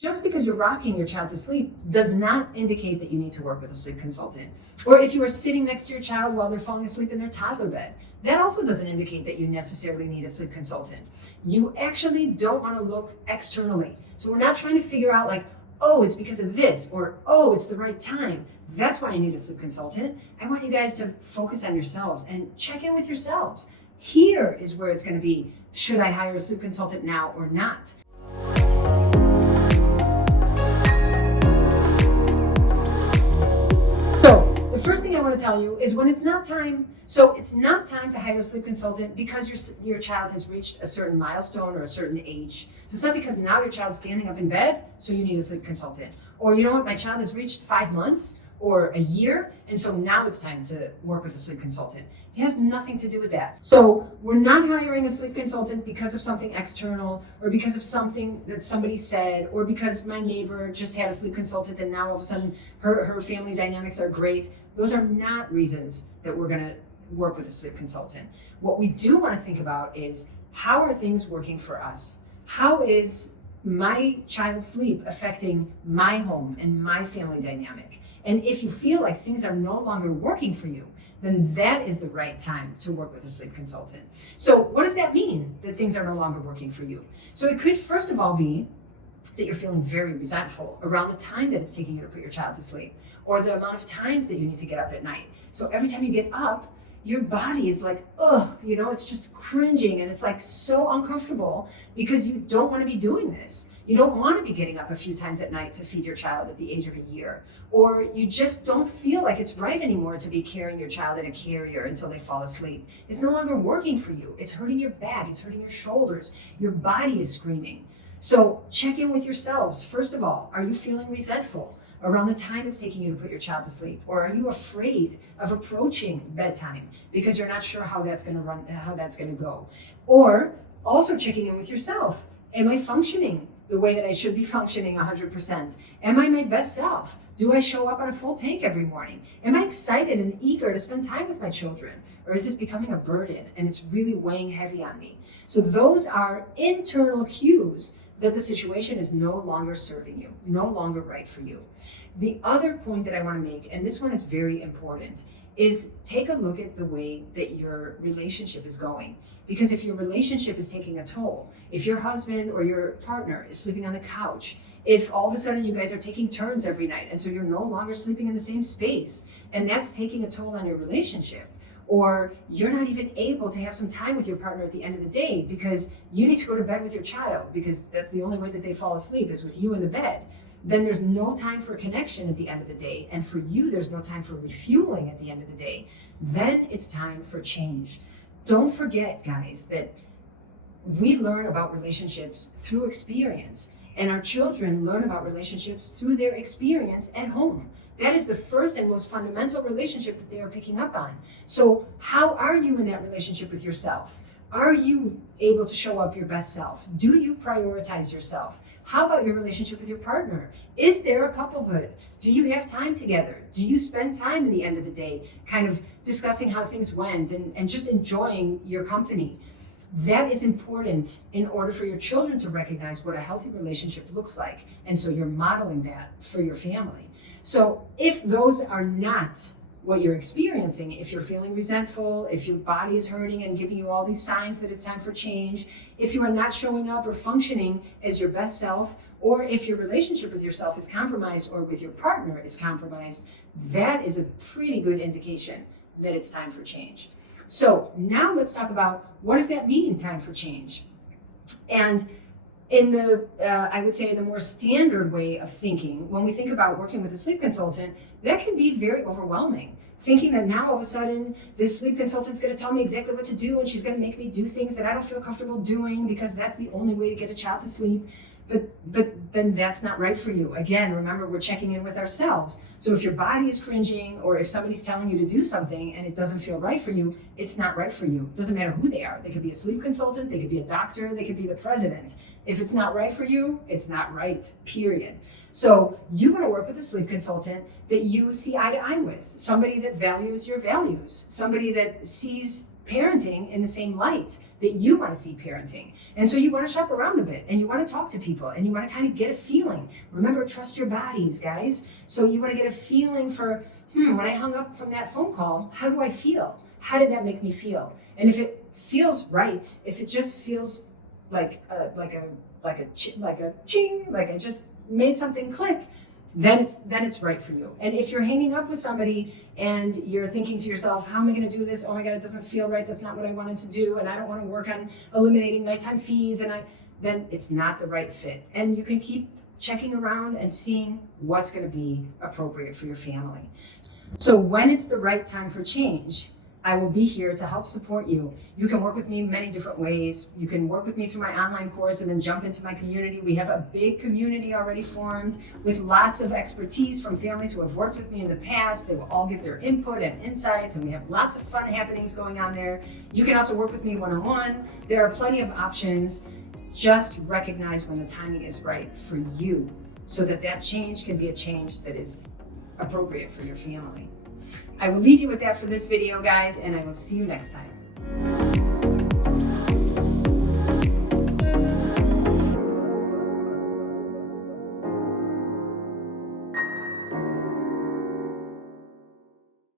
Just because you're rocking your child to sleep does not indicate that you need to work with a sleep consultant. Or if you are sitting next to your child while they're falling asleep in their toddler bed, that also doesn't indicate that you necessarily need a sleep consultant. You actually don't want to look externally. So we're not trying to figure out like, oh, it's because of this, or oh, it's the right time. That's why you need a sleep consultant. I want you guys to focus on yourselves and check in with yourselves. Here is where it's going to be, should I hire a sleep consultant now or not? So the first thing I want to tell you is when it's not time, so it's not time to hire a sleep consultant because your child has reached a certain milestone or a certain age. So it's not because now your child's standing up in bed, so you need a sleep consultant. Or you know what, my child has reached 5 months or a year, and so now it's time to work with a sleep consultant. It has nothing to do with that. So we're not hiring a sleep consultant because of something external or because of something that somebody said or because my neighbor just had a sleep consultant and now all of a sudden her family dynamics are great. Those are not reasons that we're going to work with a sleep consultant. What we do want to think about is, how are things working for us? How is my child's sleep affecting my home and my family dynamic? And if you feel like things are no longer working for you, then that is the right time to work with a sleep consultant. So what does that mean, that things are no longer working for you? So it could, first of all, be that you're feeling very resentful around the time that it's taking you to put your child to sleep, or the amount of times that you need to get up at night. So every time you get up, your body is like, ugh, it's just cringing, and it's like so uncomfortable because you don't want to be doing this. You don't want to be getting up a few times at night to feed your child at the age of a year, or you just don't feel like it's right anymore to be carrying your child in a carrier until they fall asleep. It's no longer working for you. It's hurting your back. It's hurting your shoulders. Your body is screaming. So check in with yourselves. First of all, are you feeling resentful around the time it's taking you to put your child to sleep? Or are you afraid of approaching bedtime because you're not sure how that's going to go? Or also checking in with yourself. Am I functioning the way that I should be functioning 100%? Am I my best self? Do I show up on a full tank every morning? Am I excited and eager to spend time with my children? Or is this becoming a burden and it's really weighing heavy on me? So those are internal cues that the situation is no longer serving you, no longer right for you. The other point that I want to make, and this one is very important, is take a look at the way that your relationship is going. Because if your relationship is taking a toll, if your husband or your partner is sleeping on the couch, if all of a sudden you guys are taking turns every night and so you're no longer sleeping in the same space, and that's taking a toll on your relationship, or you're not even able to have some time with your partner at the end of the day because you need to go to bed with your child because that's the only way that they fall asleep is with you in the bed, then there's no time for connection at the end of the day. And for you, there's no time for refueling at the end of the day. Then it's time for change. Don't forget, guys, that we learn about relationships through experience, and our children learn about relationships through their experience at home. That is the first and most fundamental relationship that they are picking up on. So how are you in that relationship with yourself? Are you able to show up your best self? Do you prioritize yourself? How about your relationship with your partner? Is there a couplehood? Do you have time together? Do you spend time at the end of the day kind of discussing how things went and just enjoying your company? That is important in order for your children to recognize what a healthy relationship looks like. And so you're modeling that for your family. So if those are not what you're experiencing, if you're feeling resentful, if your body is hurting and giving you all these signs that it's time for change, if you are not showing up or functioning as your best self, or if your relationship with yourself is compromised or with your partner is compromised, that is a pretty good indication that it's time for change. So now let's talk about, what does that mean, time for change? And in the, I would say the more standard way of thinking, when we think about working with a sleep consultant, that can be very overwhelming. Thinking that now all of a sudden this sleep consultant's going to tell me exactly what to do and she's going to make me do things that I don't feel comfortable doing because that's the only way to get a child to sleep. But then that's not right for you. Again, remember, we're checking in with ourselves. So if your body is cringing, or if somebody's telling you to do something and it doesn't feel right for you, it's not right for you. It doesn't matter who they are. They could be a sleep consultant, they could be a doctor, they could be the president. If it's not right for you, it's not right, period. So you want to work with a sleep consultant that you see eye to eye with, somebody that values your values, somebody that sees parenting in the same light that you want to see parenting. And so you want to shop around a bit and you want to talk to people and you want to kind of get a feeling. Remember, trust your bodies, guys. So you want to get a feeling for, when I hung up from that phone call, how do I feel? How did that make me feel? And if it feels right, if it just feels like a ching, like I just made something click, then it's right for you. And if you're hanging up with somebody and you're thinking to yourself, how am I going to do this? Oh my God, it doesn't feel right. That's not what I wanted to do. And I don't want to work on eliminating nighttime feeds. Then it's not the right fit. And you can keep checking around and seeing what's going to be appropriate for your family. So when it's the right time for change, I will be here to help support you. You can work with me in many different ways. You can work with me through my online course and then jump into my community. We have a big community already formed with lots of expertise from families who have worked with me in the past. They will all give their input and insights, and we have lots of fun happenings going on there. You can also work with me one-on-one. There are plenty of options. Just recognize when the timing is right for you so that change can be a change that is appropriate for your family. I will leave you with that for this video, guys, and I will see you next time.